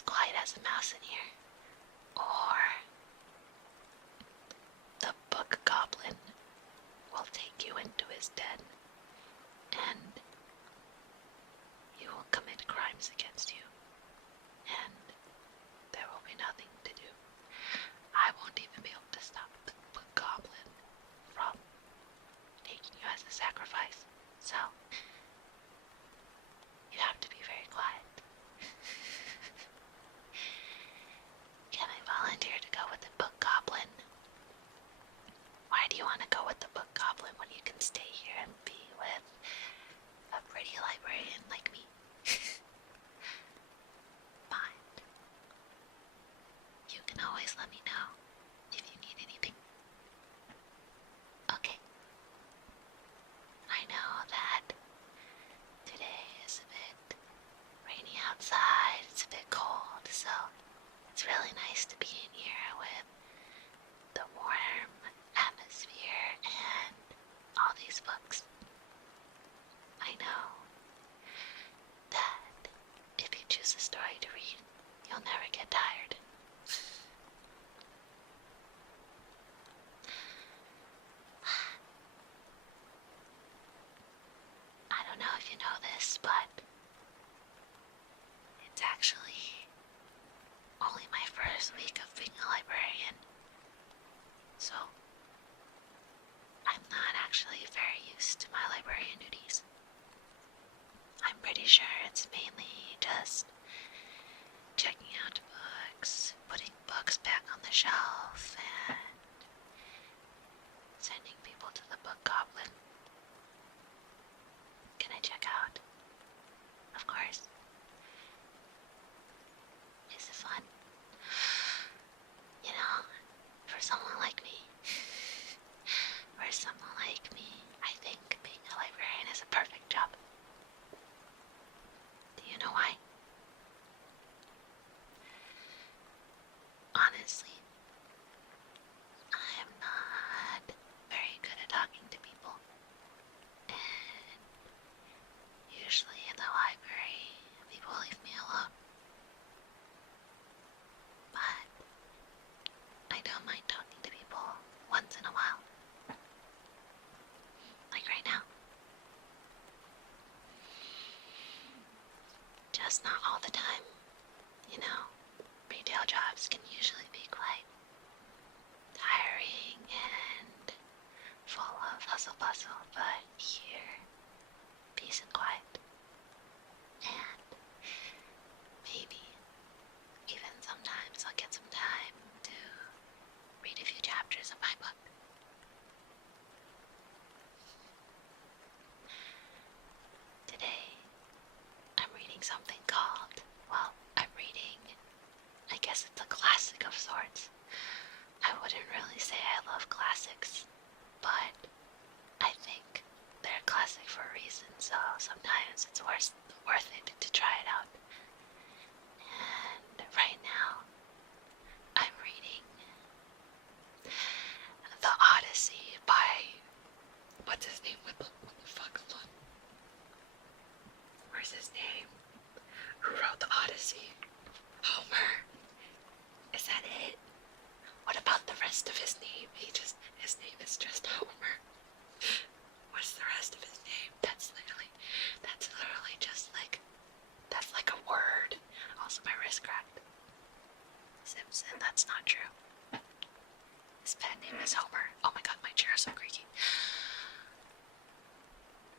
as quiet as a mouse in here, or the book goblin will take you into his den, and you will commit crimes against you, and there will be nothing to do. I won't even be able to stop the book goblin from taking you as a sacrifice, so you have to be very quiet. Can I volunteer to go with the book goblin? Why do you want to go with the book goblin when you can stay here and be with a pretty librarian like me? Fine. You can always let me know if you need anything. Okay. I know that today is a bit rainy outside, it's a bit cold, so it's really nice to be in here with the warm atmosphere and all these books. I know that if you choose a story to read, you'll never get tired. I don't know if you know this, but it's actually only my first week of being a librarian, so I'm not actually very used to my librarian duties. I'm pretty sure it's mainly just checking out books, putting books back on the shelf, and sending people to the book goblin. Can I check out? Of course. Is it fun? You know, for someone like me, I think being a librarian is a perfect job. Do you know why? Honestly, I am not very good at talking to people, and usually in the library, people leave me alone. But I don't mind talking to people once in a while. Like right now. Just not all the time. You know, retail jobs can usually be quite tiring and full of hustle bustle, but here, peace and quiet. And maybe even sometimes I'll get some time to read a few chapters of my book. Today, I'm reading something called, I guess it's a classic of sorts. I wouldn't really say I love classics, but I think they're a classic for a reason, so sometimes it's worth it to try it out. And right now, I'm reading The Odyssey by, what's his name? What the fuck? Hold on. Where's his name? Who wrote The Odyssey? Homer. Is that it? What about the rest of his name? His name is just Homer. What's the rest of his name? That's literally just that's like a word. Also, my wrist cracked. Simpson, that's not true. His pen name is Homer. Oh my god, my chair is so creaky.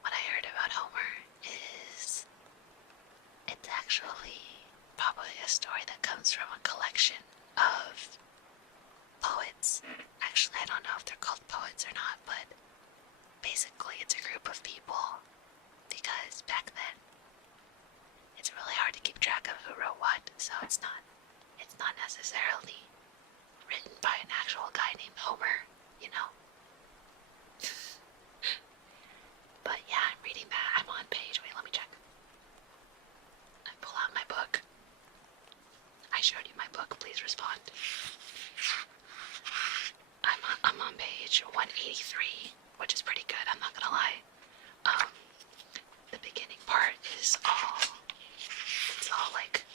What I heard about Homer is it's actually probably a story that comes from a collection of poets. Actually, I don't know if they're called poets or not, but basically it's a group of people, because back then it's really hard to keep track of who wrote what, so it's not necessarily written by an actual guy named Homer, you know. But yeah, I'm reading that. I'm on page, wait, let me check. I pull out my book. I showed you my book, please respond. I'm on page 183, which is pretty good, I'm not gonna lie. The beginning part is all like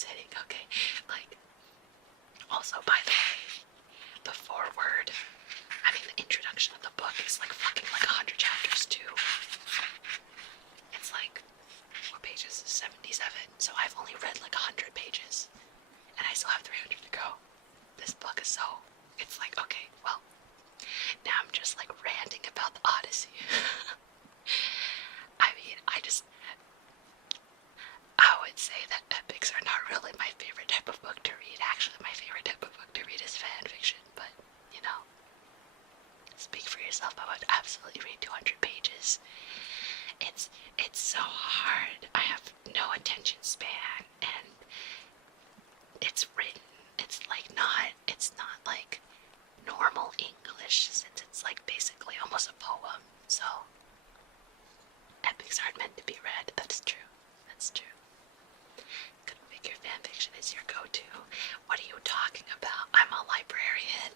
sitting, okay? Like, also, by the way, the foreword, I mean, the introduction of the book is like fucking like 100 chapters too. It's like, what pages is 77? So I've only read like 100 pages, and I still have 300 to go. This book is so, it's like, okay, well, now I'm just like ranting about the Odyssey. I mean, I would say that epics are not really my favorite type of book to read. Actually, my favorite type of book to read is fan fiction, but, you know, speak for yourself. I would absolutely read 200 pages. It's so hard. I have no attention span, and it's written, it's not like normal English, since it's like basically almost a poem. So epics aren't meant to be read. That's true. Couldn't figure fanfiction is your go-to. What are you talking about? I'm a librarian.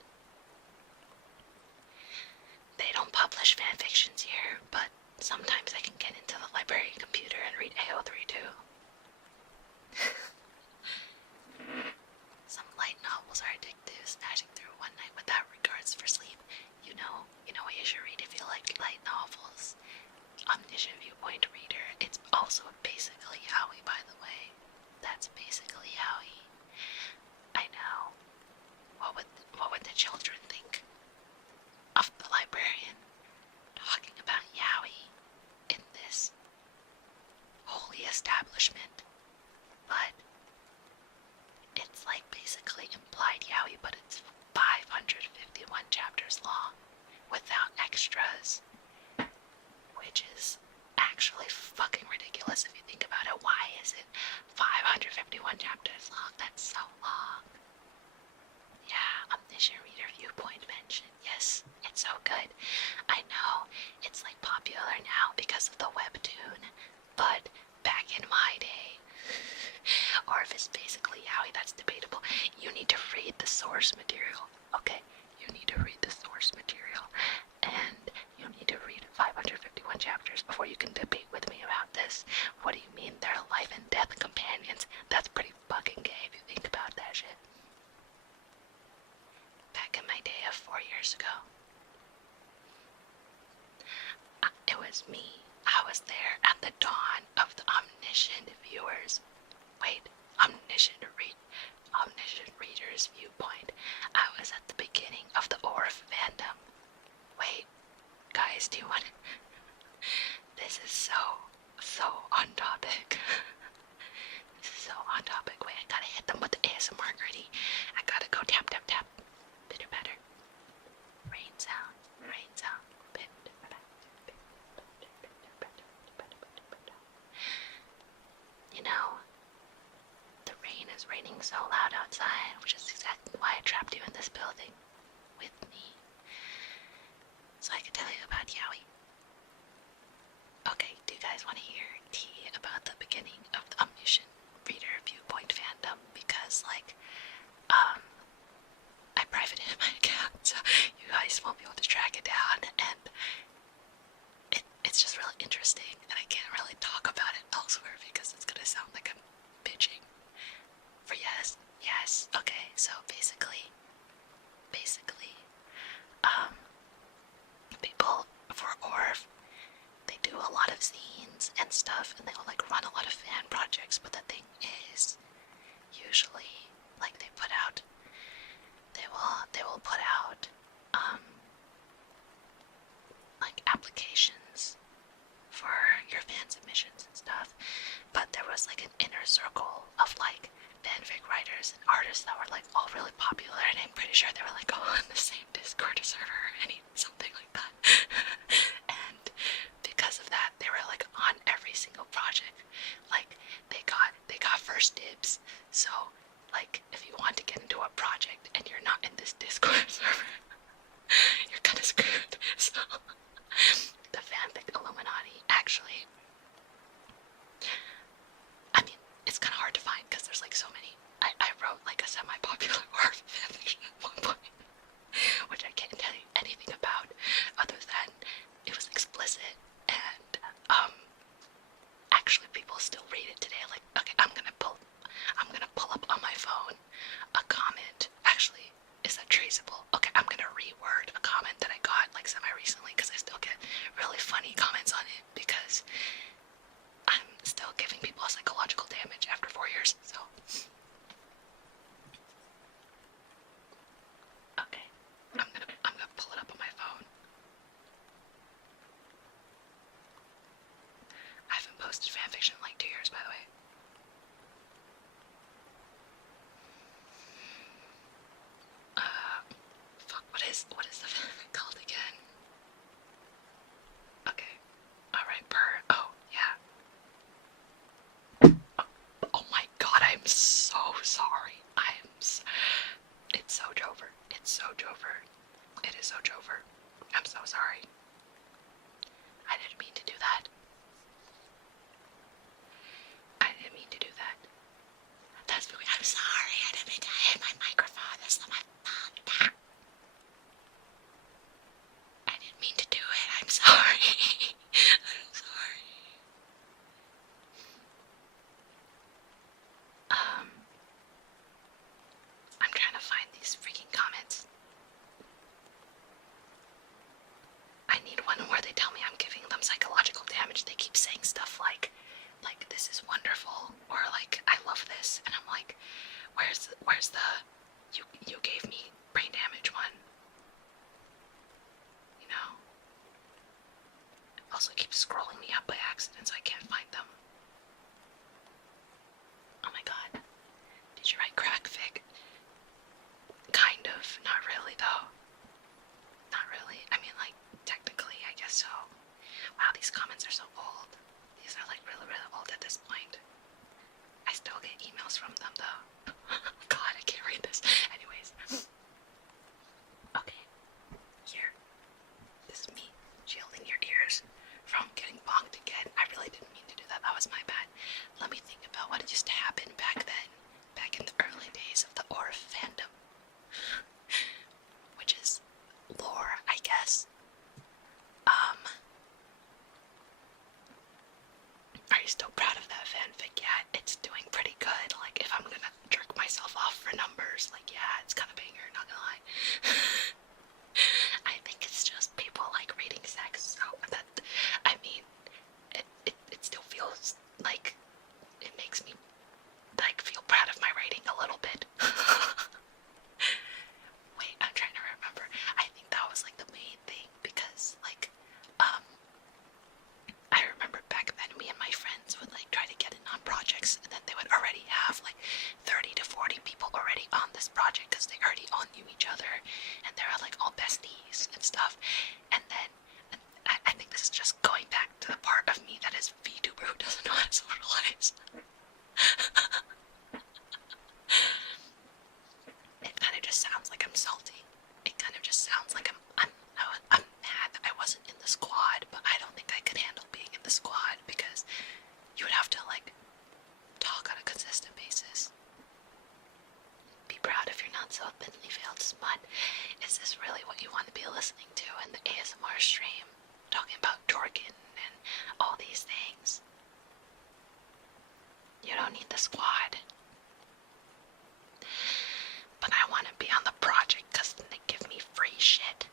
They don't publish fanfictions here, but sometimes I can get into the librarian computer and read AO3 too. Some light novels are addictive, smashing through one night without regards for sleep. You know what you should read if you like light novels. Omniscient Viewpoint Reader. It's also basically yaoi, by the way. That's basically yaoi. I know. What would the children think of the librarian talking about yaoi in this holy establishment? But it's like basically implied yaoi, but it's 551 chapters long without extras, which is actually fucking ridiculous if you think about it. Why is it 551 chapters long? That's so long. Yeah, Omniscient Reader Viewpoint mention. Yes, it's so good. I know it's like popular now because of the webtoon, but back in my day, or if it's basically yaoi, that's debatable. You need to read the source material. Okay, you need to read the source material, and you need to read 551 chapters before you can debate with me about this. What do you mean they're life and death companions? That's pretty fucking gay if you think about that shit. Back in my day of 4 years ago, it was me. I was there at the dawn of the omniscient viewers. Wait, omniscient reader's viewpoint. I was at the beginning of the ORF fandom. Wait, guys, do you want? This is so on topic. This is so on topic. Wait, I gotta hit them with the ASMR gritty. I gotta go tap tap tap. Bitter better. Rain sound. You know, the rain is raining so loud outside, which is exactly why I trapped you in this building with me, so I could tell you about yaoi. Okay, do you guys want to hear tea about the beginning of the Omniscient Reader Viewpoint fandom? Because, like, I privated my account, so you guys won't be able to track it down, and it's just really interesting, and I can't really talk about it elsewhere because it's gonna sound like I'm bitching. For yes, okay, so basically, people for ORF, they do a lot of zines and stuff, and they'll like run a lot of fan projects, but the thing is, usually, like they will put out, like applications for your fan submissions and stuff, but there was like an inner circle of like fanfic writers and artists that were like all really popular, and I'm pretty sure they were like all on the same Discord server or something like that. And because of that, they were like on every single project. Like they got first dibs. So like if you want to get into a project and you're not in this Discord server, you're kind of screwed. So the fanfic Illuminati, actually, I mean, it's kind of hard to find because there's like so many. I wrote like a semi-popular ORF fanfiction at one point, which I can't tell you anything about other than it was explicit, and actually people still read it today. Like, okay, I'm gonna pull sorry. I didn't mean to hit my microphone. That's not my fault. I didn't mean to do it. I'm sorry. I'm sorry. I'm trying to find these freaking comments. I need one where they tell me I'm giving them psychological damage. They keep saying stuff like this is wonderful, or like I love this, and I'm like, where's the you gave me brain damage one? You know? Also keeps scrolling me up by accident, so I can't find them. Oh my god. Did you write crack fig? Kind of. Not really though. Not really. I mean, like, technically, I guess so. Wow, these comments are so old. These are like really, really old at this point. I still get emails from them though. God, I can't read this. Anyways. Okay. Here. This is me shielding your ears from getting bonked again. I really didn't mean to do that. That was my bad. Let me think about what used to happen back then. Back in the early days of the ORF fandom. Which is lore, I guess. Are you still proud of that fanfic? Yeah, it's doing pretty good. Like, if I'm gonna jerk myself off for numbers, like, yeah, it's kind of banger, not gonna lie. I think it's just people like reading sex, so that, I mean, it still feels like, it makes me, like, feel proud of my writing a little bit. Wait, I'm trying to remember. I think that was, like, the main thing, because, like, I remember back then me and my friends would like try to get in on projects, and then they would already have like 30 to 40 people already on this project because they already all knew each other and they were like all besties and stuff. And then I think this is just going back to the part of me that is VTuber who doesn't know how to socialize. It kind of just sounds like I'm salty. It kind of just sounds like I'm mad that I wasn't in the squad, but I don't think I could handle being in the squad because you would have to like talk on a consistent basis. Be proud if you're not so thinly veiled smut. Is this really what you want to be listening to in the ASMR stream? Talking about Jorgen and all these things. You don't need the squad. But I want to be on the project because then they give me free shit.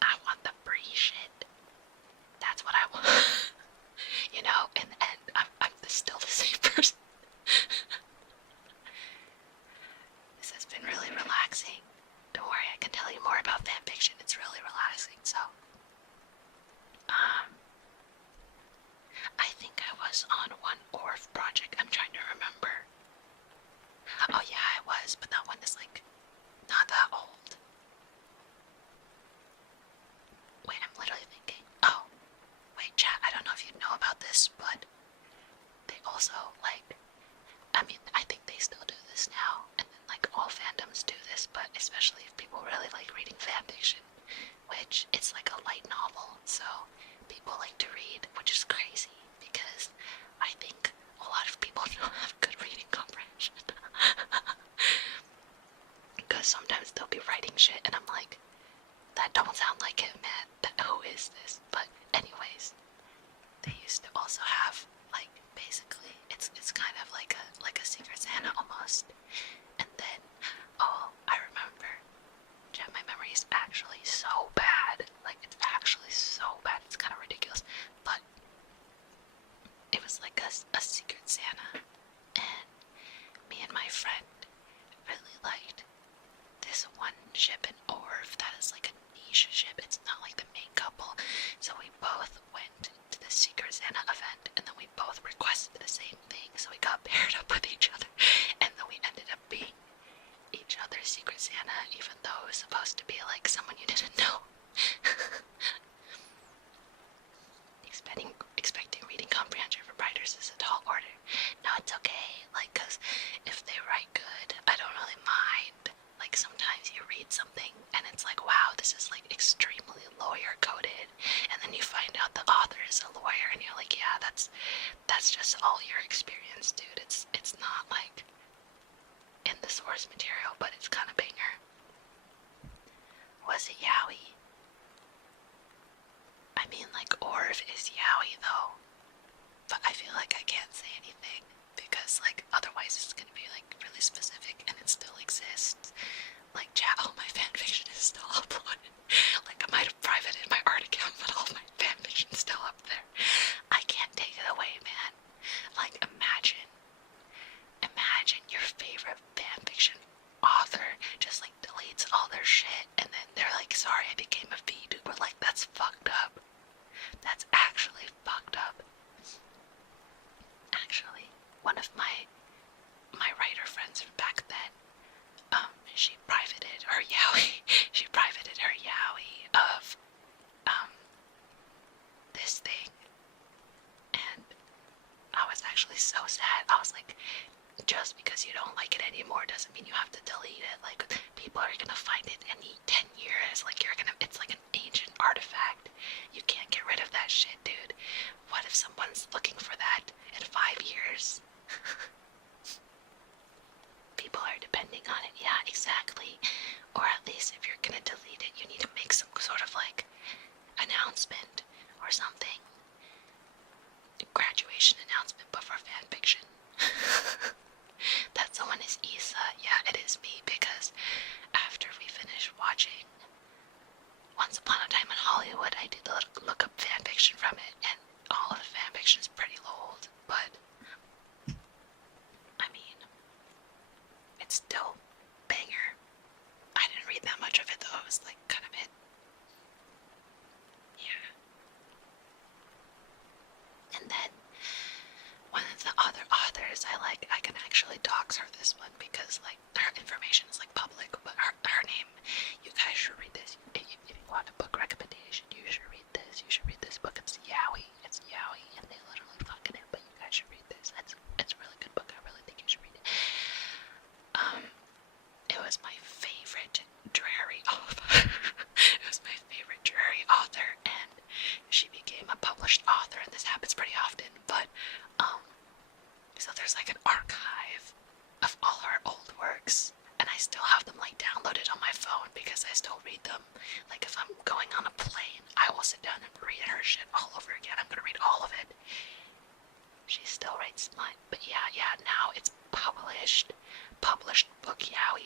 I want the free shit. That's what I want. You know, in the end, I'm still the same person. This has been really relaxing. Don't worry, I can tell you more about fanfiction. It's really relaxing, so. I think I was on one ORF project. I'm trying to remember. Oh yeah, I was, but that one is like not that old. Wait, I'm literally thinking. Oh, wait, chat, I don't know if you know about this, but they also, like, I mean, I think they still do this now, and then, like, all fandoms do this, but especially if people really like reading fanfiction, which it's like a light novel, so people like to read, which is crazy, because I think a lot of people don't have good reading comprehension. Because sometimes they'll be writing shit, and I'm like, that don't sound like him, man. Who is this? But anyways, they used to also have, like, basically, it's kind of like a Secret Santa almost. And then, oh, I remember, Jen, my memory is actually so bad. Like, it's actually so bad. It's kind of ridiculous. But it was like a Secret Santa, and me and my friend really liked this one ship in ORF that is like a niche ship. It's not like the main couple. So we both went to the Secret Santa event, and then we both requested the same thing. So we got paired up with each other, and then we ended up being each other's Secret Santa, even though it was supposed to be like someone you didn't know. Expecting reading comprehension for writers is a tall order. No, it's okay. Like, cause if they write good, I don't really mind. Like, sometimes you read something and it's like, wow, this is like extremely lawyer coded, and then you find out the author is a lawyer, and you're like, yeah, that's just all your experience, dude. It's not like in the source material, but it's kind of banger. Was it yaoi? I mean, like, Orv is yaoi though, but I feel like I can't say anything because, like, otherwise it's gonna be like really specific, and it still exists. Like, chat, all my fanfiction is still uploaded. Like, I might have privated my art account, but all my fanfiction's still up there. I can't take it away, man. Like, imagine your favorite fanfiction author just like deletes all their shit, and then they're like, sorry, I became a vtuber. Like, that's fucked up. That's actually fucked up. Actually, one of my writer friends from back then, she privated her yaoi. She privated her yaoi of this thing, and I was actually so sad. I was like, just because you don't like it anymore doesn't mean you have to delete it. Like, people are gonna find it in 10 years. Like, it's like an ancient artifact. You can't get rid of that shit, dude. What if someone's looking for that in 5 years? People are depending on it. Yeah, exactly. Or at least if you're gonna delete it, you need to make some sort of like announcement or something. Graduation announcement, but for fanfiction. That someone is Issa. Yeah, it is me, because after we finished watching Once Upon a Time in Hollywood, I did look up fanfiction from it, and all of the fanfiction is pretty old, but I mean, it's still banger. I didn't read that much of it though. It was like kind of it. Yeah. And then one of the other authors I can actually dox her this one because like her information is like public, but her name, you guys should read this. If you want a book recommendation, you should read this. You should read this book. It's yaoi. It's yaoi, and they literally fucking it. But you guys should read this. It's a really good book. I really think you should read it. It was my favorite dreary author. It was my favorite dreary author, and she became a published author, and this happens pretty often. But so there's like an archive of all her old works, and I still have them like downloaded on my phone because I still read them. Like, if I'm going on a plane, I will sit down and read her shit all over again. I'm gonna read all of it. She still writes mine, but yeah, now it's published book yaoi.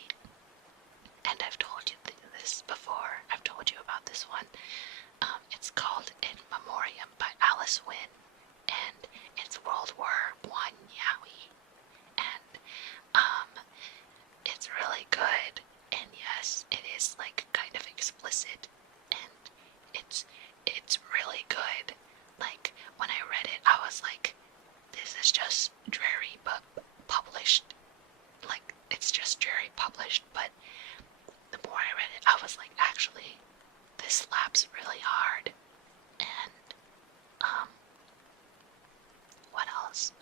And I've told you this before. I've told you about this one. It's called In Memoriam by Alice Wynne, and it's World War I yaoi. And it's really good. And yes, it is like kind of explicit, and it's really good. Like, when I read it, I was like, this is just dreary but published. Like, it's just dreary published, but the more I read it, I was like, actually, this slaps really hard. And what else?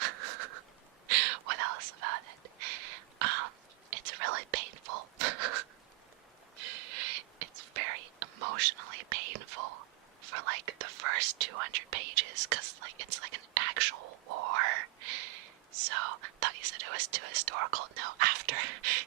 What else about it? It's really painful. It's very emotionally painful for like the first 200 pages, because like it's like an actual war. So, thought you said it was too historical. No, after,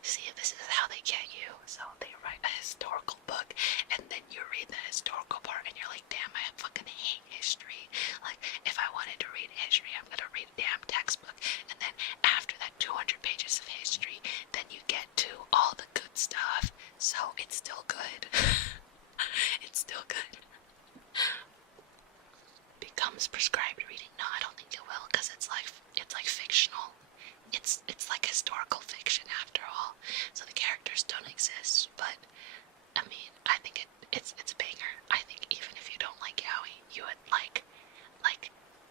see, this is how they get you. So they write a historical book, and then you read the historical part, and you're like, damn, I fucking hate history. Like, if I wanted to read history, I'm gonna read a damn textbook. And then after that 200 pages of history, then you get to all the good stuff. So it's still good. It's still good. Becomes prescribed reading? No, I don't think it will, because it's like fictional. It's like historical fiction after all. So the characters don't exist, but I mean, I think it's a banger. I think even if you don't like yaoi, you would like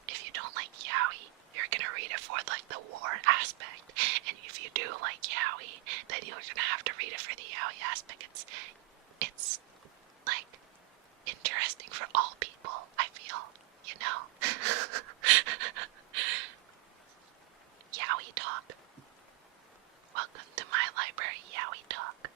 if you don't like yaoi, you're gonna read it for like the war aspect. And if you do like yaoi, then you're gonna have to read it for the yaoi aspect. It's like interesting for all people, I feel, you know. Yaoi talk. Welcome to my library, yaoi talk.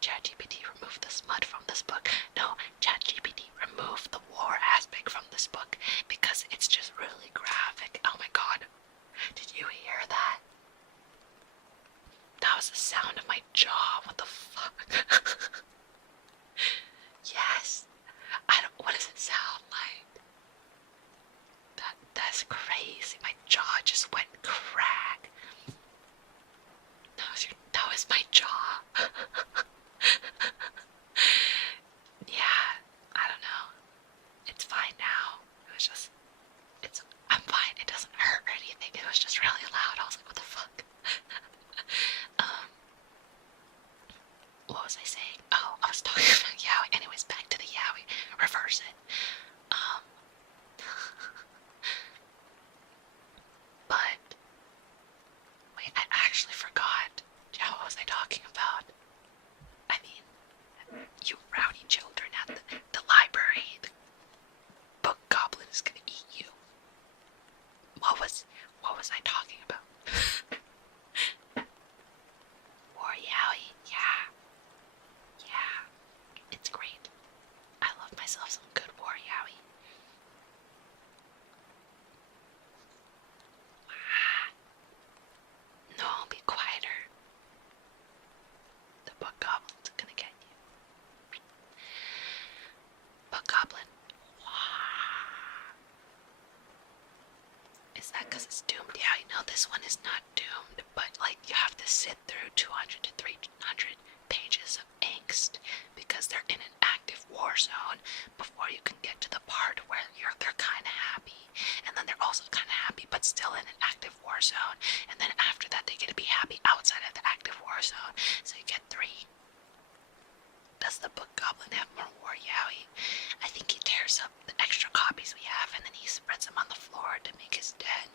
ChatGPT removed the smut from this book. No, ChatGPT removed the war aspect from this book because it's just really graphic. Oh my god. Did you hear that? was the sound of my jaw. What the fuck? Yes. What does it sound like? That's crazy. My jaw just went crack. That was my jaw. Yeah, I don't know. It's fine now. I'm fine. It doesn't hurt or anything. It was just really loud. I was like, what the fuck? What was I saying? Oh, I was talking about yaoi. Anyways, back to the yaoi. Reverse it. But wait, I actually forgot. Yeah, what was I talking about? I mean, you rowdy children at the library. The book goblin is gonna eat you. What was I talking about? War yaoi, yeah. Yeah. It's great. I love myself some good war yaoi. No, be quieter. The book goblin's gonna get you. Book goblin. Is that because it's doomed? Yeah, I know this one is not doomed, but like you have to sit through 200 to 300 pages of angst because they're in an active war zone before you can get to the part where they're kind of happy, and then they're also kind of happy but still in an active war zone, and then after that they get to be happy outside of the active war zone. So you get 3. Does the book goblin have more war yaoi? I think he tears up the extra copies we have and then he spreads them on the floor to make his den.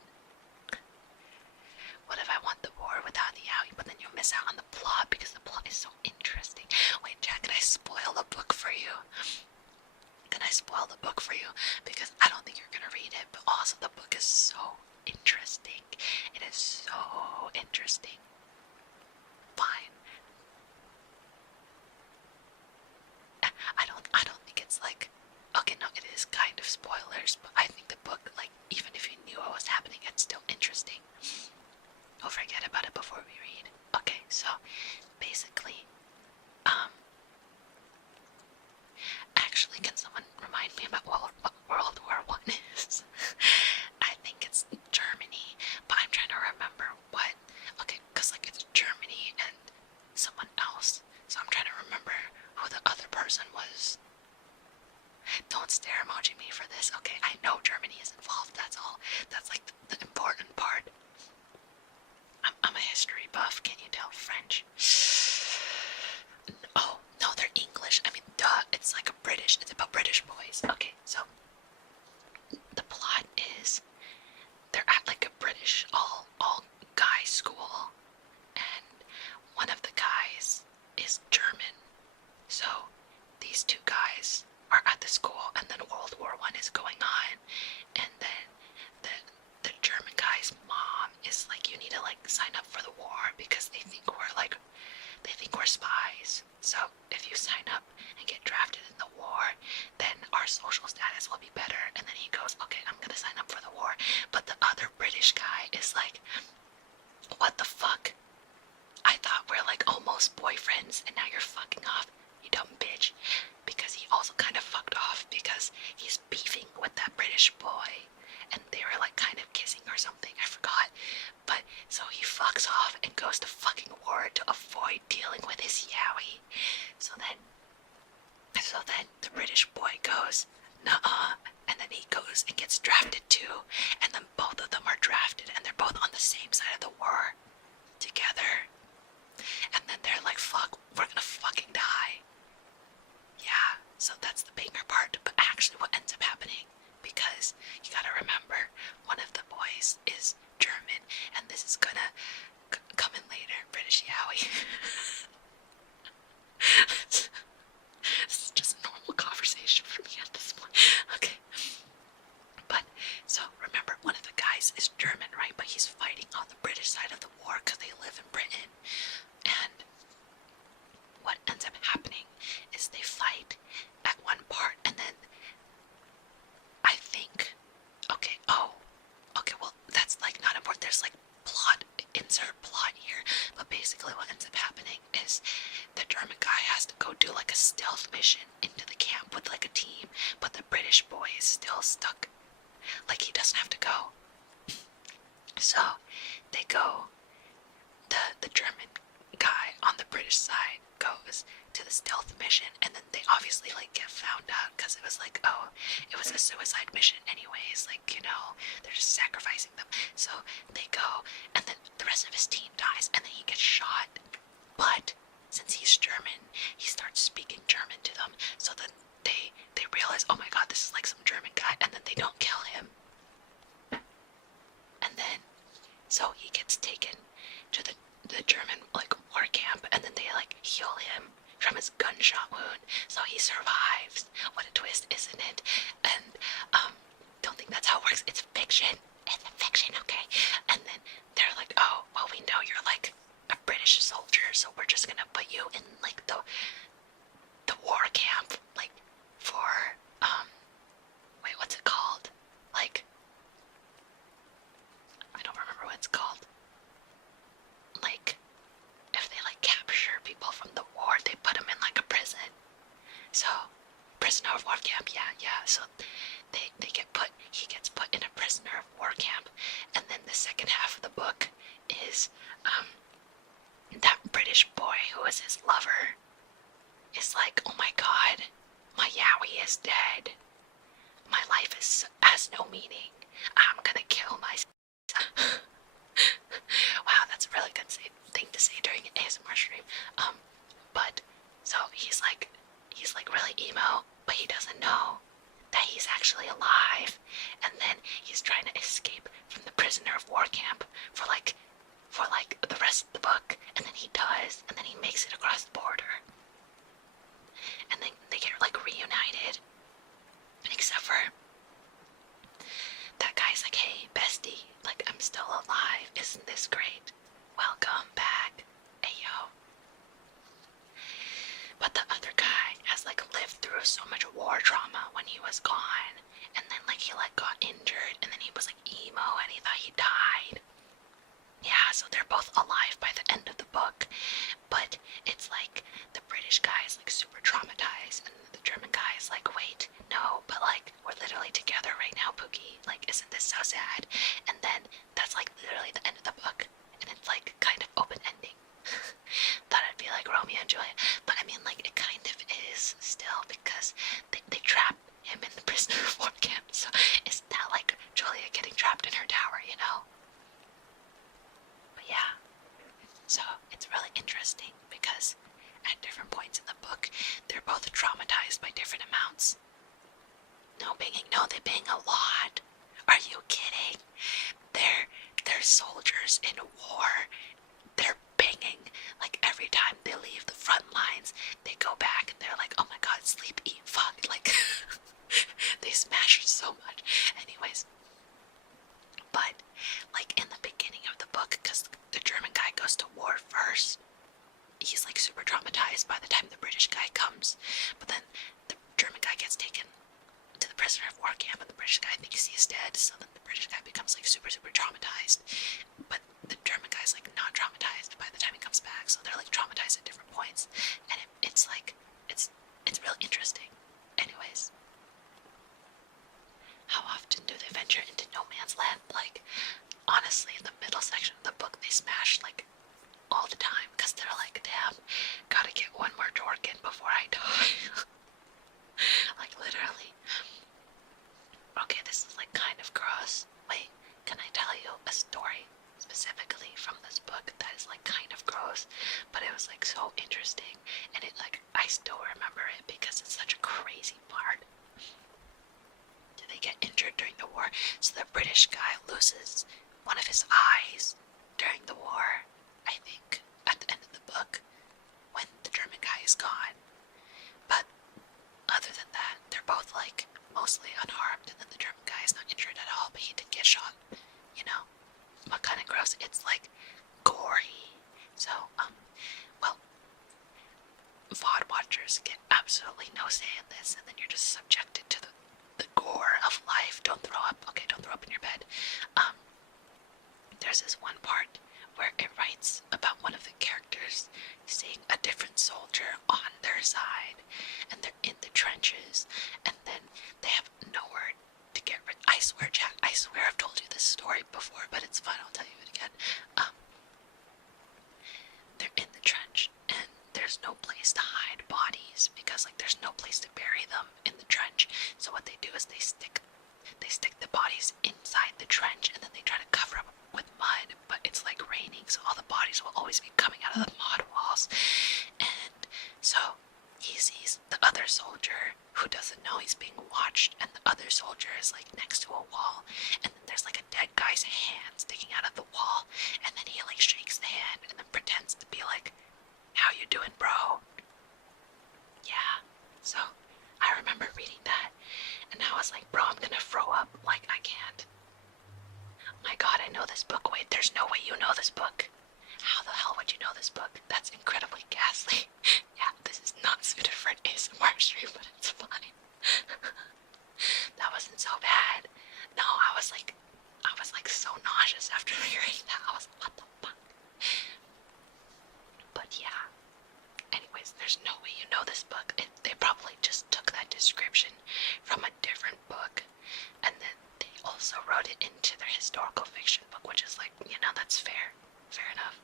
What if I want the war without the yaoi, but then you'll miss out on the plot because the plot is so interesting? Wait, Jack, can I spoil the book for you? Can I spoil the book for you? Because I don't think you're gonna read it, but also the book is so interesting. It is so interesting. Fine. I don't think it's like, okay, no, it is kind of spoilers, but I think the book, like, even if you knew what was happening, it's still interesting. Don't forget about it before we read. Okay, so basically, actually, can someone remind me about what World War I is? I think it's Germany, but I'm trying to remember what. Okay, because like it's Germany and someone else, so I'm trying to remember who the other person was. Don't stare emoji me for this. Okay, I know Germany is involved. That's all. That's like the important part. I'm a history buff. Can't you tell? French. Oh no, they're English. I mean, duh. It's like a British. It's about British boys. Okay, so the plot is they're at like a British all guy school, and one of the guys is German. So these 2 guys are at the school, and then World War I is going on, and then the German guy's mom is like, you need to like sign up for the war because they think we're spies. So if you sign up and get drafted in the war, then our social status will be better. And then he goes, okay, I'm gonna sign up for the war. But the other British guy is like, what the fuck? I thought we're like almost boyfriends and now you're fucking off, you dumb bitch. Because he also kind of fucked off because he's beefing with that British boy and they were like kind of kissing or something, I forgot. But so he fucks off and goes to fucking war to avoid dealing with his yaoi. So then the British boy goes, nuh-uh, and then he goes and gets drafted too, and then both of them are drafted and they're both on the same side of the war together. And then they're like, fuck, we're gonna fucking die. Yeah, so that's the banger part. But actually what ends up happening, because you gotta remember, one of the boys is German, and this is gonna come in later, British yaoi. This is just a normal conversation for me at this point. Okay. But, so remember, one of the guys is German, right? But he's fighting on the British side of the war. basically what ends up happening is the German guy has to go do like a stealth mission into the camp with like a team, but the British boy is still stuck. Like, he doesn't have to go. So they go, the German guy on the British side goes to the stealth mission, and then they obviously like get found out because it was like, oh, it was a suicide mission anyways, like, you know, they're just sacrificing them. So they go, and then the rest of his team dies, and then he gets shot. But since he's German, he starts speaking German to them, so then they realize, oh my god, this is like some German guy, and then they don't kill him. And then so he gets taken to the German like war camp, and then they like heal him from his gunshot wound, so he survives. What a twist, isn't it? And don't think that's how it works. It's fiction. It's a fiction, okay? And then they're like, oh, well, we know you're like a British soldier, so we're just gonna put you in like the war camp, like for wait, what's it called? Like, I don't remember what it's called. Like, if they like capture people from the war, they put them in like a prison. So, prisoner of war camp, yeah. So they get put. He gets put in a prisoner of war camp, and then the second half of the book is that British boy who was his lover is like, oh my god, my Yowie is dead. My life has no meaning. I'm gonna kill myself. Wow, that's a really good thing to say during an ASMR stream. But so he's like really emo, but he doesn't know that he's actually alive. And then he's trying to escape from the prisoner of war camp for like the rest of the book, and then he does, and then he makes it across the border, and then they get like reunited, except for that guy's like, hey bestie, like, I'm still alive, isn't this great? Welcome back. Ayo. But the other guy has like lived through so much war trauma when he was gone, and then like he like got injured, and then he was like emo, and he thought he died. Yeah, so they're both alive by the end of the book, but it's like the British guy is like super traumatized, and the German guy is like, wait, no, but like, we're literally together right now, Pookie, like, isn't this so sad? And then that's like literally the end of the book, and it's like kind of open ending. Thought it'd be like Romeo and Juliet, but I mean, like, it kind of is still, because they trap him in the prisoner of war camp, so isn't that like Julia getting trapped in her tower, you know? But yeah, so it's really interesting because at different points in the book, they're both traumatized by different amounts. No banging, no, they bang a lot. Are you kidding? They're soldiers in a war. They're banging. Like, every time they leave the front lines, they go back and they're like, oh my god, sleep, eat, fuck. Like, they smash so much. Anyways, but like in the beginning of the book, because the German guy goes to war first, he's like super traumatized by the time the British guy comes. But then the German guy gets taken to the prisoner of war camp, and the British guy thinks he's dead, so then the British guy becomes like super traumatized. But the German guy's like not traumatized by the time he comes back, so they're like traumatized at different points, and it's like it's really interesting. Anyways, how often do they venture into no man's land? Like, honestly, the middle section of the book they smash like all the time, because they're like, damn, gotta get one more dork in before I die. Like, literally. Okay, this is like kind of gross. Wait, can I tell you a story specifically from this book that is like kind of gross, but it was like so interesting, and it like, I still remember it because it's such a crazy part. They get injured during the war, so the British guy loses one of his eyes during the war, I think, at the end of the book, when the German guy is gone. But other than that, they're both like mostly unharmed, and then the German guy is not injured at all, but he did get shot, you know. What kind of gross? It's like gory. So, well, VOD watchers get absolutely no say in this, and then you're just subjected to the gore of life. Don't throw up. Okay, don't throw up in your bed. There's this one part where it writes about one of the characters because like there's no place to bury them in the trench. So what they do is they stick the bodies inside the trench, and then they try to cover up with mud, but it's like raining, so all the bodies will always be coming out of the mud walls. And so he sees the other soldier who doesn't know he's being watched, and the other soldier is like next to a wall, and then there's like a dead guy's hand sticking out of the wall, and then he like shakes the hand and then pretends to be like, "How you doing, bro?" Yeah, so I remember reading that, and I was like, bro, I'm gonna throw up. Like, I can't. My god, I know this book. Wait, there's no way you know this book. How the hell would you know this book? That's incredibly ghastly. Yeah, this is not suited for an ASMR stream, but it's fine. That wasn't so bad. No, I was like so nauseous after hearing that. I was like, what the fuck? But yeah. Anyways, there's no way you know this book. They probably just took that description from a different book, and then they also wrote it into their historical fiction book, which is like, you know, that's fair. Fair enough.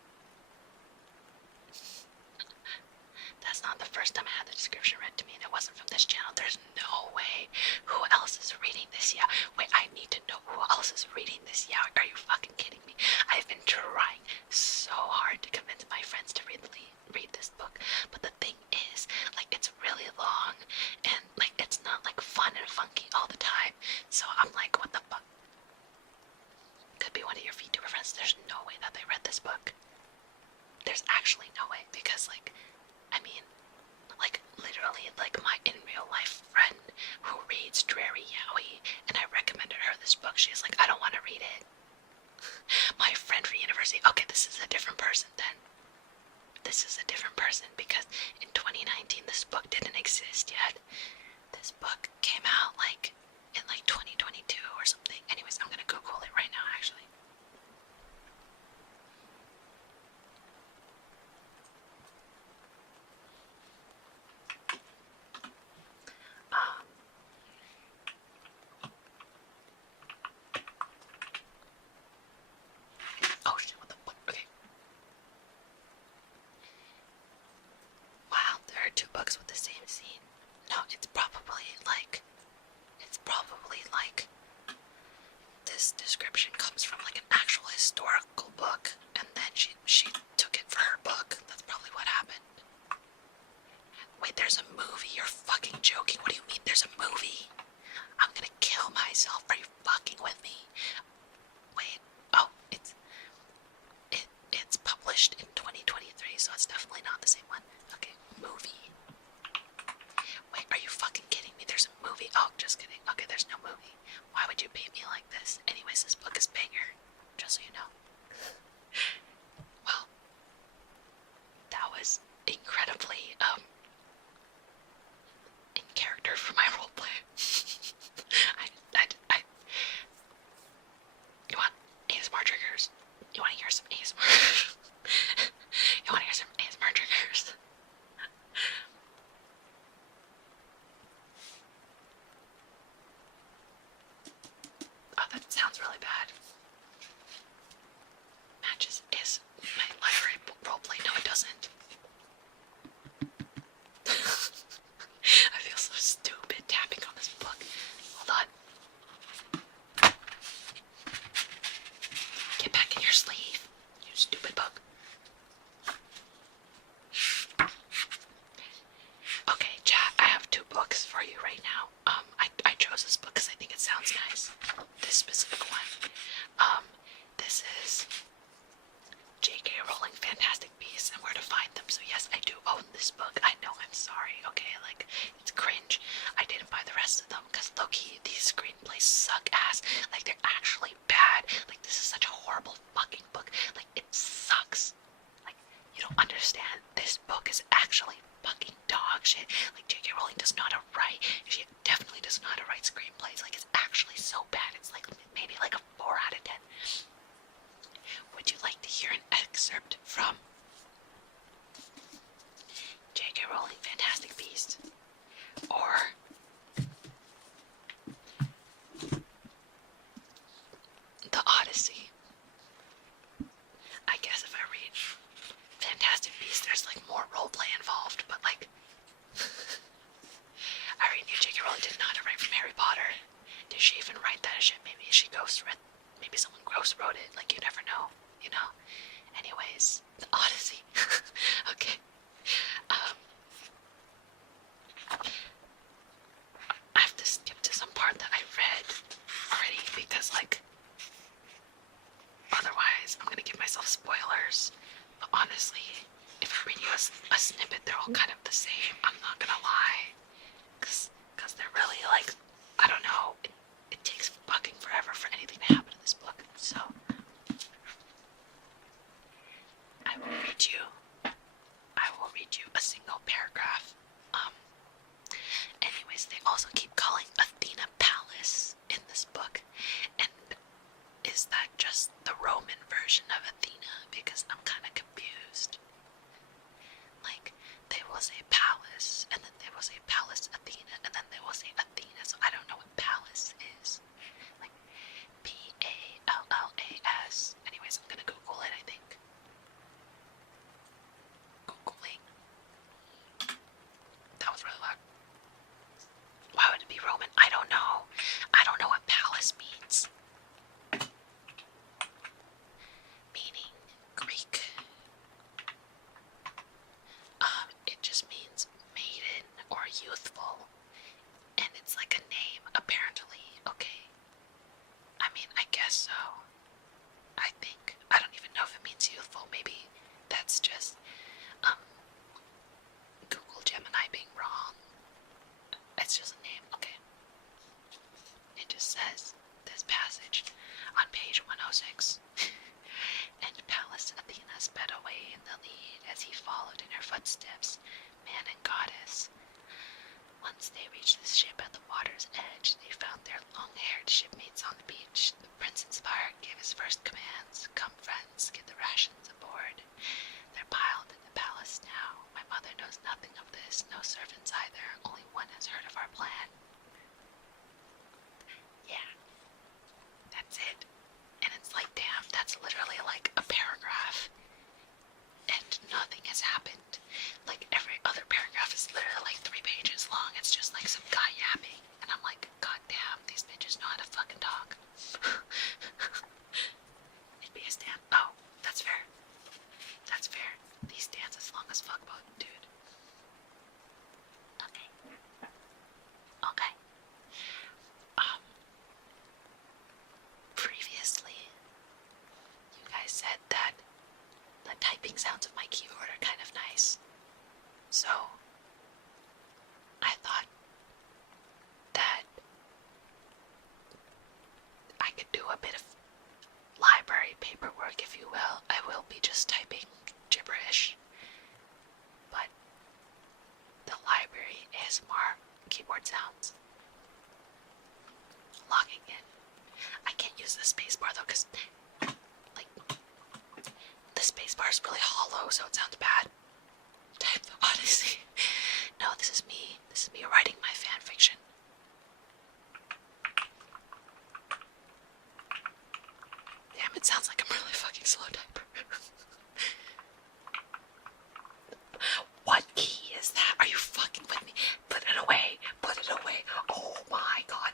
That's not the first time I had the description read to me, and it wasn't from this channel. There's no way. Who else is reading this? Yeah. Wait, I need to know who else is reading this. Yeah, are you fucking kidding me? I've been trying so hard to convince my friends to read this book, but the thing is, like, it's really long, and like it's not like fun and funky all the time. So I'm like, what the fuck? Could be one of your VTuber friends. There's no way that they read this book. There's actually no way, because like, I mean, like literally, like my in real life friend who reads Dreary Yowie, and I recommended her this book. She's like, I don't want to read it. My friend from university. Okay, this is a different person then. This is a different person, because in 2019 this book didn't exist yet. This book came out like in like 2022 or something. Anyways, I'm gonna Google it right now actually. Oh shit, what the fuck? Okay. Wow, there are two books with the same scene. No, it's probably like this description comes from like an actual historical book, and then she took it for her book. That's probably what happened. Wait, there's a movie? You're fucking joking. What do you mean there's a movie? I'm gonna kill myself. Are you fucking with me? Wait, oh, it's published in 2023, so it's definitely not the same one. Okay, movie. Wait, are you fucking kidding me? There's a movie. Oh, just kidding. Okay, there's no movie. Why would you bait me like this? Anyways, this book is banger, just so you know. Well, that was incredibly, in character for my roleplay. You want ASMR triggers? You want to hear some ASMR? You want to hear some ASMR triggers? Oh, that sounds really bad. Matches is my library roleplay. No, it doesn't. I feel so stupid tapping on this book. Hold on. Get back in your sleeve, you stupid book. Okay, chat, I have two books for you right now. I chose this book because I think it sounds nice. This specific one. This is J.K. Rowling Fantastic Beasts and Where to Find Them. So yes, I do own this book. I know, I'm sorry, okay? Like, it's cringe. I didn't buy the rest of them because low-key, these screenplays suck ass. Like, they're actually bad. Like, this is such a horrible fucking book. Like, it sucks. Like, you don't understand. This book is actually fucking dog shit. Like, J.K. Rowling does not write. She definitely does not write screenplays. Like, it's actually so bad. It's like maybe like a 4 out of 10. Would you like to hear an excerpt from J.K. Rowling Fantastic Beasts? Or the Odyssey? I guess if I read Fantastic Beasts, there's like more roleplay involved, but like a snippet. They're all kind of the same. I'm not gonna lie, cause they're really like, I don't know. It takes fucking forever for anything to happen in this book. So I will read you. A single paragraph. Anyways, they also keep calling Athena Palace in this book, and is that just the Roman version of Athena? Because I'm kind of confused. Like, they will say palace, and then they will say Palace Athena, and then they will say Athena, so I don't know what palace is. Like, P-A-L-L-A-S. Anyways, I'm gonna Google it, I think. Googling. That was really loud. Why would it be Roman? I don't know. I don't know what palace means. Meaning Greek. It just means maiden or youthful. And it's like a name, apparently. Okay. I mean, I guess so. I think. I don't even know if it means youthful. Maybe that's just, Google Gemini being wrong. It's just a name. Okay. It just says, this passage on page 106. And Pallas Athena sped away in the lead as he followed in her footsteps, man and goddess. Once they reached the ship at the water's edge, they found their long-haired shipmates on the beach. The prince inspired gave his first commands. Come, friends, get the rations aboard. They're piled in the palace now. My mother knows nothing of this, no servants either. Only one has heard of our plan. Yeah, that's it. And it's like, damn, that's literally like a paragraph. And nothing has happened. Like, every other paragraph is literally like 3 pages long. It's just like some guy yapping. And I'm like, god damn, these bitches know how to fucking talk. It'd be a stand. Oh, that's fair. That's fair. These stands as long as fuck, dude. Okay. Okay. Previously, you guys said that the typing sounds of my keyboard are kind of nice. So, I thought that I could do a bit of library paperwork, if you will. I will be just typing gibberish. But the library ASMR keyboard sounds. Logging in. I can't use the spacebar though, because like the spacebar is really hollow, so it sounds bad. Type the Odyssey. No, this is me. This is me writing my fanfiction. Damn, it sounds like I'm really fucking slow typer. What key is that? Are you fucking with me? Put it away. Put it away. Oh my god.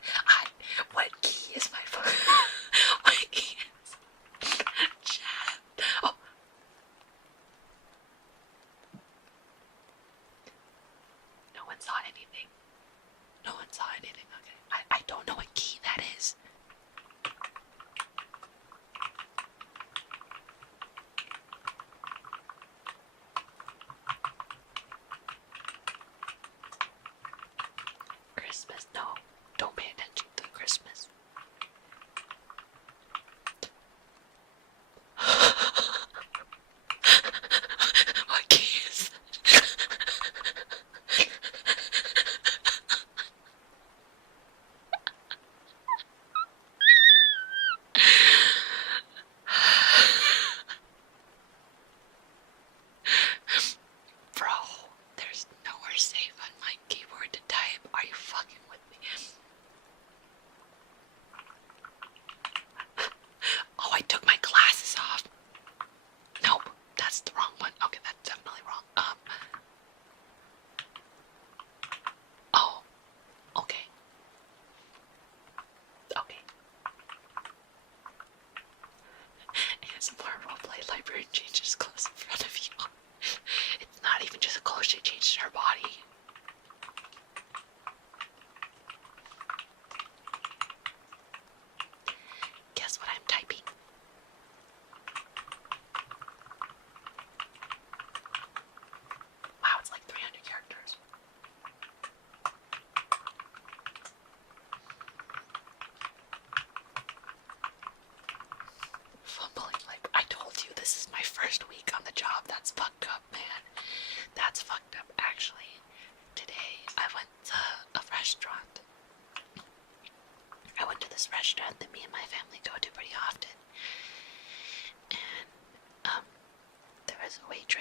What key is my phone? What key is? Chat. Oh. No one saw anything. No one saw anything. Okay. I don't know what key that is. Christmas. No. Don't pay attention to Christmas. What key is that?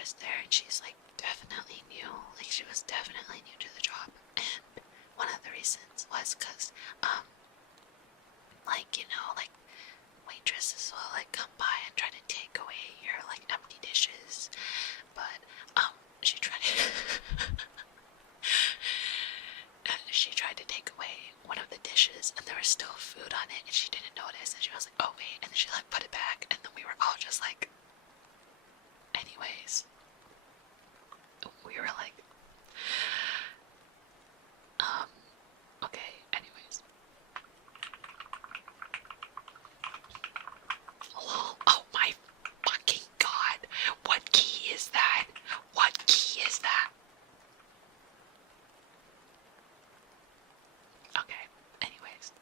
was there, and she's like definitely new. Like she was definitely new to the job, and one of the reasons was because like like waitresses will like come by and try to take away your like empty dishes, but she tried to she tried to take away one of the dishes, and there was still food on it, and she didn't notice, and she was like, oh wait, and then she like put it back, and then we were all just like, anyways, we were like, okay, anyways. Oh my fucking god, what key is that? What key is that? Okay, anyways.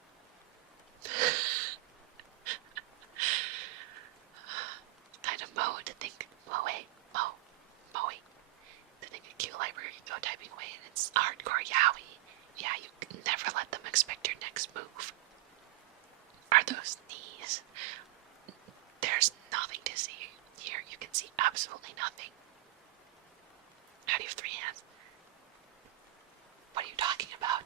Kind of Moe to think, Moe, to think a cute library go typing away and it's hardcore yaoi. Yeah, you can never let them expect your next move. Are those knees? There's nothing to see here. You can see absolutely nothing. How do you have 3 hands? What are you talking about?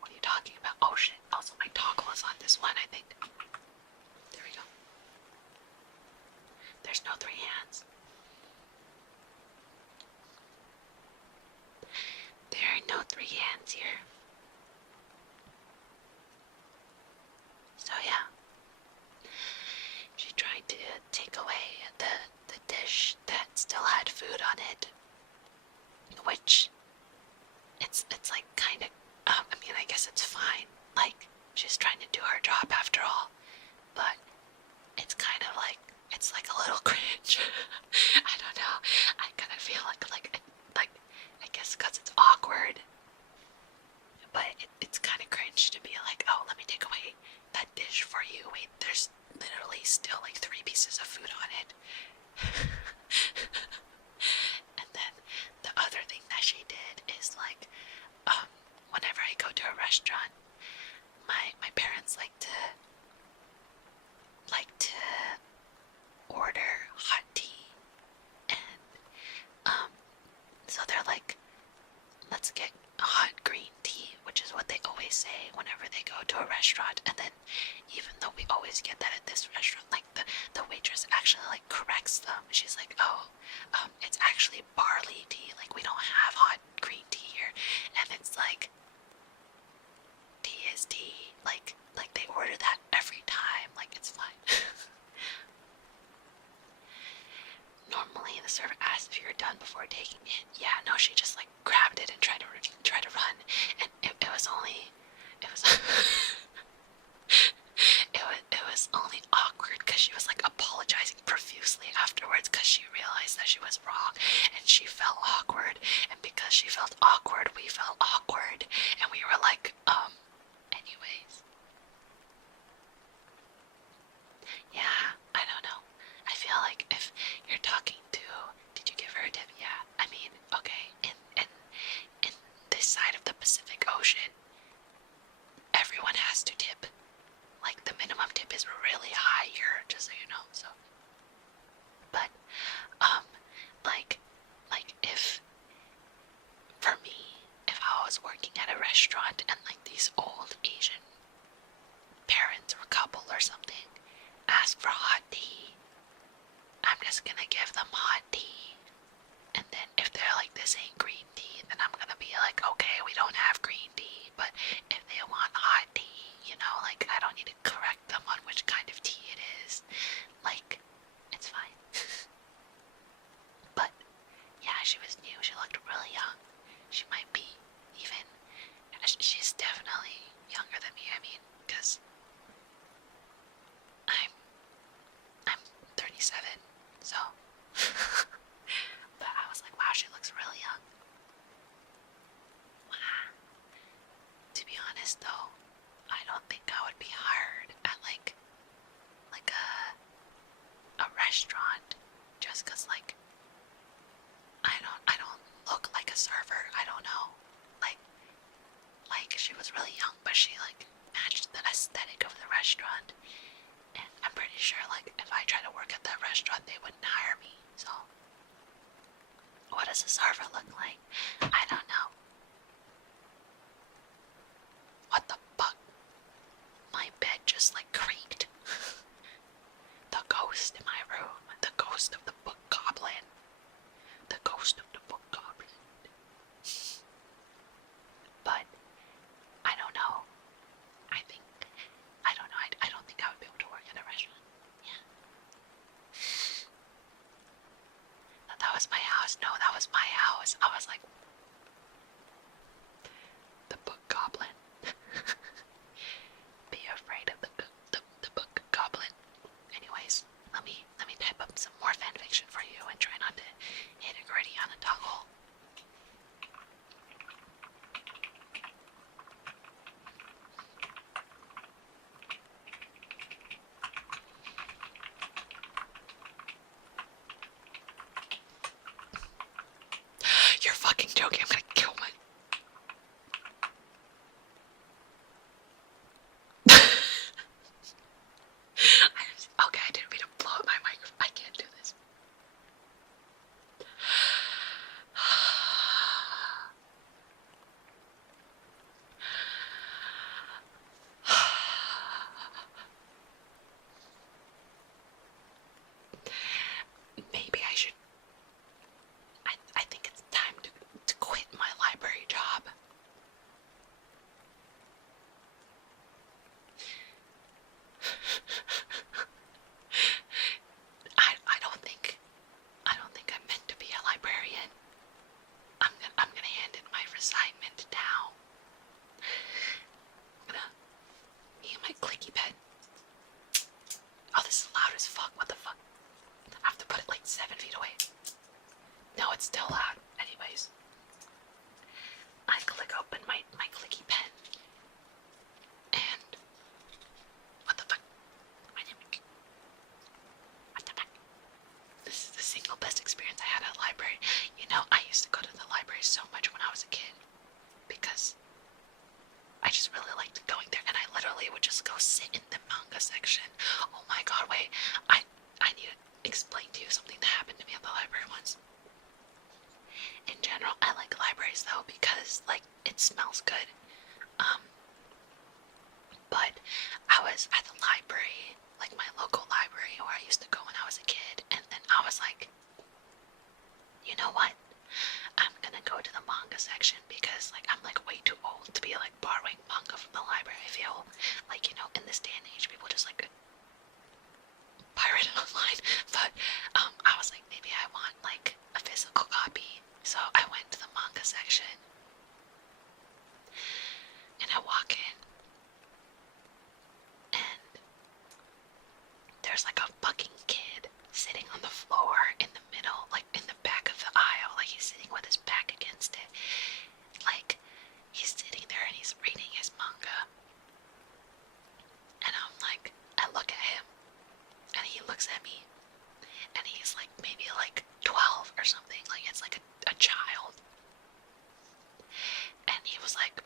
What are you talking about? Oh shit, also my toggle is on this one, I think. There we go. There's no 3 hands. There are no 3 hands here. So yeah. She tried to take away the dish that still had food on it. Which it's like kinda I mean I guess it's fine. Like she's trying to do her job after all. But it's kind of like it's like a little cringe. I don't know. I kind of feel like I guess because it's awkward, but it's kind of cringe to be like, oh, let me take away that dish for you. Wait, there's literally still like 3 pieces of food on it. And then the other thing that she did is like, whenever I go to a restaurant, my parents like to order hot tea, and so they're like, let's get hot green tea, which is what they always say whenever they go to a restaurant. And then even though we always get that at this restaurant, like the waitress actually like corrects them. She's like, oh, it's actually barley tea, like we don't have hot green tea here. And it's like, tea is tea, like they order that every time, like it's fine. Normally the server asks if you're done before taking it. Yeah, no, she just like grabbed it and tried to run, and it was only it was only awkward because she was like apologizing profusely afterwards because she realized that she was wrong and she felt awkward, and because she felt awkward we felt awkward, and we were like anyways. Yeah, I don't know. I feel like if you're talking to, did you give her a tip? Yeah, I mean, okay, in this side of the Pacific Ocean, everyone has to tip. Like the minimum tip is really high here, just so you know. So, but like if for me, if I was working at a restaurant and like these old Asian parents or couple or something ask for hot tea, I'm just gonna give them hot tea. And then if they're like, this ain't green tea, then I'm gonna be like, okay, we don't have green tea. But if they want hot tea, like I don't need to correct them on which kind of tea it is. Like, it's fine. But yeah, she was new. She looked really young. She might be even, she's definitely younger than me. I mean, because I'm 37, so. But I was like, wow, she looks really young. Wow. To be honest though, I don't think I would be hired at like a restaurant just cause like I don't look like a server. I don't know. Like she was really young, but she like matched the aesthetic of the restaurant. And I'm pretty sure sure, like, if I try to work at that restaurant, they wouldn't hire me. So, what does a server look like? I don't know. What the fuck? My bed just like creaked. The ghost in my room. The ghost of the book goblin. The ghost of the book goblin. But I don't know. I don't know. I don't think I would be able to work at a restaurant. Yeah. That was my house. No, that was my house. I was like, the book goblin. Be afraid of the book goblin. Anyways, let me type up some more fanfiction for you and try not to hit a gritty on a toggle. You're fucking joking. I'm gonna kill my. Okay, I didn't mean to blow up my microphone. I can't do this. Maybe I should. I think it's time to quit my library job. I don't think I'm meant to be a librarian. I'm gonna hand in my resignment now. Me and my clicky pen. Oh, this is loud as fuck. What the fuck? I have to put it like 7 feet away. No, it's still loud. Anyways, I click open my clicky pen, and what the fuck? What the fuck? This is the single best experience I had at a library. You know, I used to go to the library so much when I was a kid because I just really liked going there, and I literally would just go sit in the manga section. Oh my god, wait, I need to explain to you something that happened to me at the library once. In general, I like libraries though because like it smells good. But I was at the library, like my local library where I used to go when I was a kid, and then I was like, you know what? I'm gonna go to the manga section because like I'm like way too old to be like borrowing manga from the library. I feel like, you know, in this day and age people just like pirate it online. But I was like, maybe I want like a physical copy. So I went to the manga section and I walk in and there's like a fucking kid sitting on the floor in the middle, like in the back of the aisle, like he's sitting with his back against it. Like he's sitting there and he's reading his manga. And I'm like, I look at him and he looks at me and he's like maybe like 12 or something, like it's like a child. And he was like,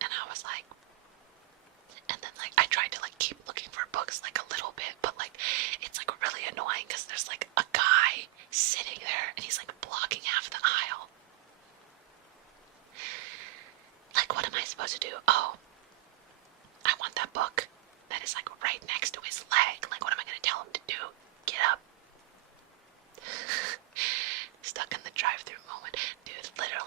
and I was like, and then like I tried to like keep looking for books like a little bit, but like it's like really annoying because there's like a guy sitting there and he's like blocking half the aisle. Like, what am I supposed to do? Oh, I want that book that is like right next to his leg. Like, what am I gonna tell him to do? Get up. Stuck in the drive-through moment. Dude, literally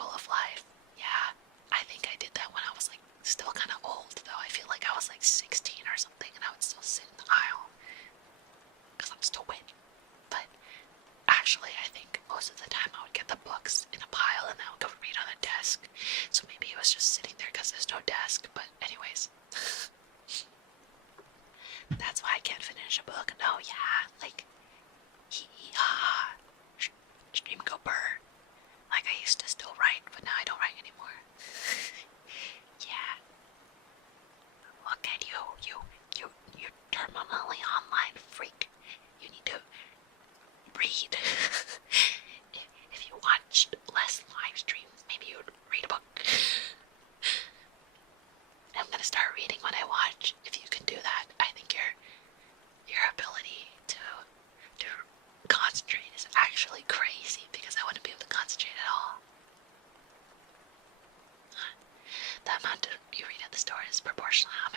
circle of life. Yeah, I think I did that when I was like still kind of old though. I feel like I was like 16 or something and I would still sit in the aisle because I'm still wit. But actually, I think most of the time I would get the books in a pile and I would go read on a desk. So maybe it was just sitting there because there's no desk. But anyways, that's why I can't finish a book. No, yeah, like hee-haw, stream go burr. Like I used to still write, but now I don't write anymore. Yeah. Look at you terminally online freak. You need to read. If you watched less live streams, maybe you would read a book. I'm gonna start reading when I watch. If you can do that, I think your ability to concentrate is actually crazy because I wouldn't be able to concentrate at all. The amount you read at the store is proportional to how